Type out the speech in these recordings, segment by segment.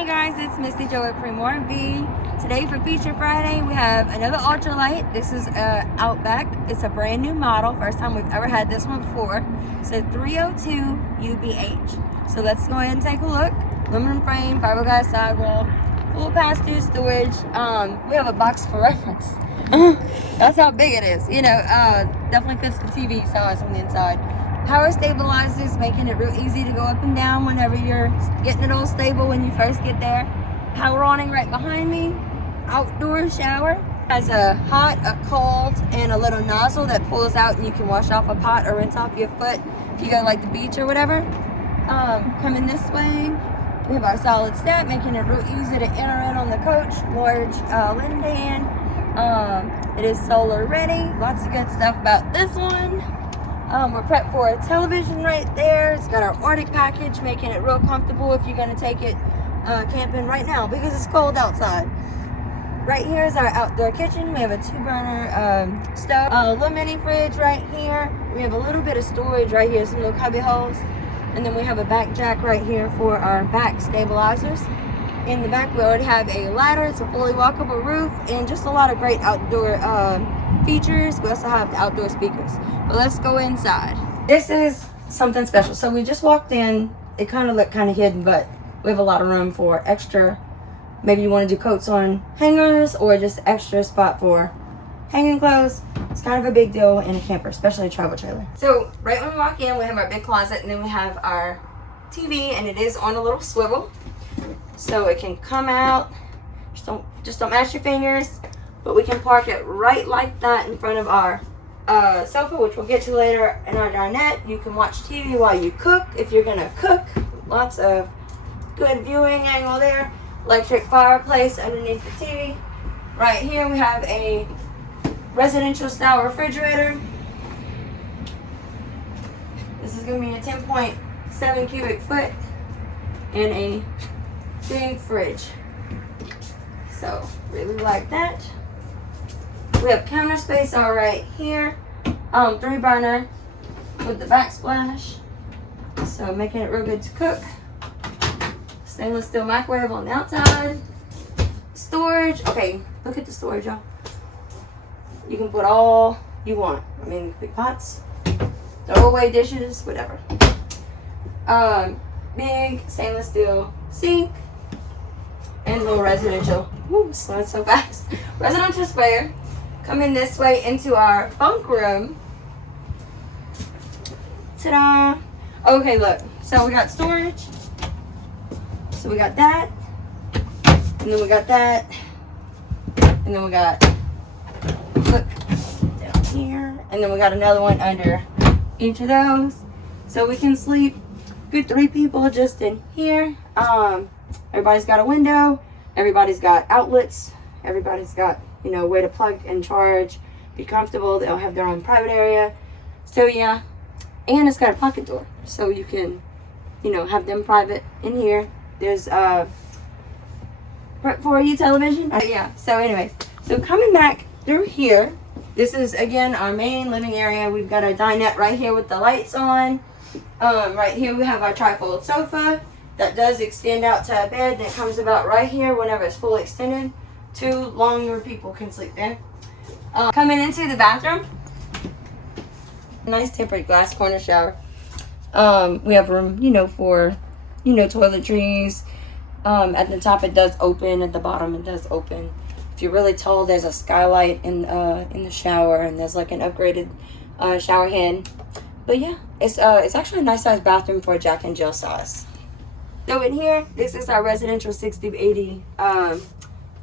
Hey guys, it's Misty Jo at Primor B. Today for Feature Friday, we have another ultralight. This is Outback. It's a brand new model. First time we've ever had this one before. It's a 302 UBH. So let's go ahead and take a look. Aluminum frame, fiberglass sidewall, full pass-through storage. We have a box for reference. That's how big it is. You know, definitely fits the TV size on the inside. Power stabilizers, making it real easy to go up and down whenever you're getting it all stable when you first get there. Power awning right behind me. Outdoor shower. Has a hot, a cold, and a little nozzle that pulls out and you can wash off a pot or rinse off your foot if you go like the beach or whatever. Coming this way, we have our solid step, making it real easy to enter in on the coach. Large linen band. It is solar ready. Lots of good stuff about this one. We're prepped for a television right there. It's got our Arctic package, making it real comfortable if you're going to take it camping right now because it's cold outside. Right here is our outdoor kitchen. We have a 2-burner stove, a little mini fridge right here. We have a little bit of storage right here, some little cubby holes. And then we have a back jack right here for our back stabilizers. In the back, we already have a ladder. It's a fully walkable roof and just a lot of great outdoor features. We also have the outdoor speakers. But let's go inside. This is something special. So we just walked in. It kind of looked kind of hidden, but we have a lot of room for extra. Maybe you want to do coats on hangers or just extra spot for hanging clothes. It's kind of a big deal in a camper, especially a travel trailer. So right when we walk in, we have our big closet, and then we have our TV, and it is on a little swivel. So it can come out. Just don't mash your fingers. But we can park it right like that in front of our sofa, which we'll get to later, in our dinette. You can watch TV while you cook if you're gonna cook. Lots of good viewing angle there. Electric fireplace underneath the TV. Right here we have a residential style refrigerator. This is gonna be a 10.7 cubic foot and a big fridge. So really like that. We have counter space all right here. 3-burner with the backsplash. So making it real good to cook. Stainless steel microwave on the outside. Storage. Okay, look at the storage, y'all. You can put all you want. I mean, big pots, throw away dishes, whatever. Big stainless steel sink. And little residential. Woo, slide so fast. Residential sprayer. Coming this way into our bunk room. Ta-da! Okay, look. So we got storage. So we got that. And then we got that. And then we got, look, down here. And then we got another one under each of those. So we can sleep good 3 people just in here. Everybody's got a window. Everybody's got outlets. Everybody's got, you know, way to plug and charge. Be comfortable. They'll have their own private area. So yeah. And it's got a pocket door. So you can, you know, have them private in here. There's for you television. Yeah. So anyways. So coming back through here. This is again our main living area. We've got our dinette right here with the lights on. Right here we have our trifold sofa. That does extend out to a bed, and it comes about right here whenever it's fully extended. 2 longer people can sleep there. Coming into the bathroom, nice tempered glass corner shower. We have room, you know, for, you know, toiletries. At the top it does open, at the bottom it does open. If you're really tall, there's a skylight in the shower, and there's like an upgraded shower head. But yeah, it's actually a nice size bathroom for a Jack and Jill size. So in here, this is our residential 60-80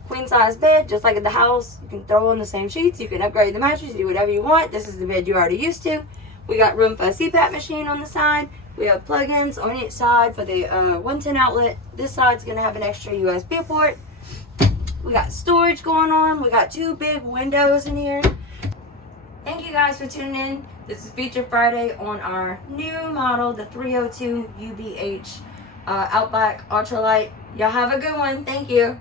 queen size bed, just like at the house. You can throw in the same sheets. You can upgrade the mattress, do whatever you want. This is the bed you're already used to. We got room for a CPAP machine on the side. We have plugins on each side for the 110 outlet. This side's gonna have an extra USB port. We got storage going on. We got 2 big windows in here. Thank you guys for tuning in. This is Feature Friday on our new model, the 302 UBH. Outback Ultralight. Y'all have a good one. Thank you.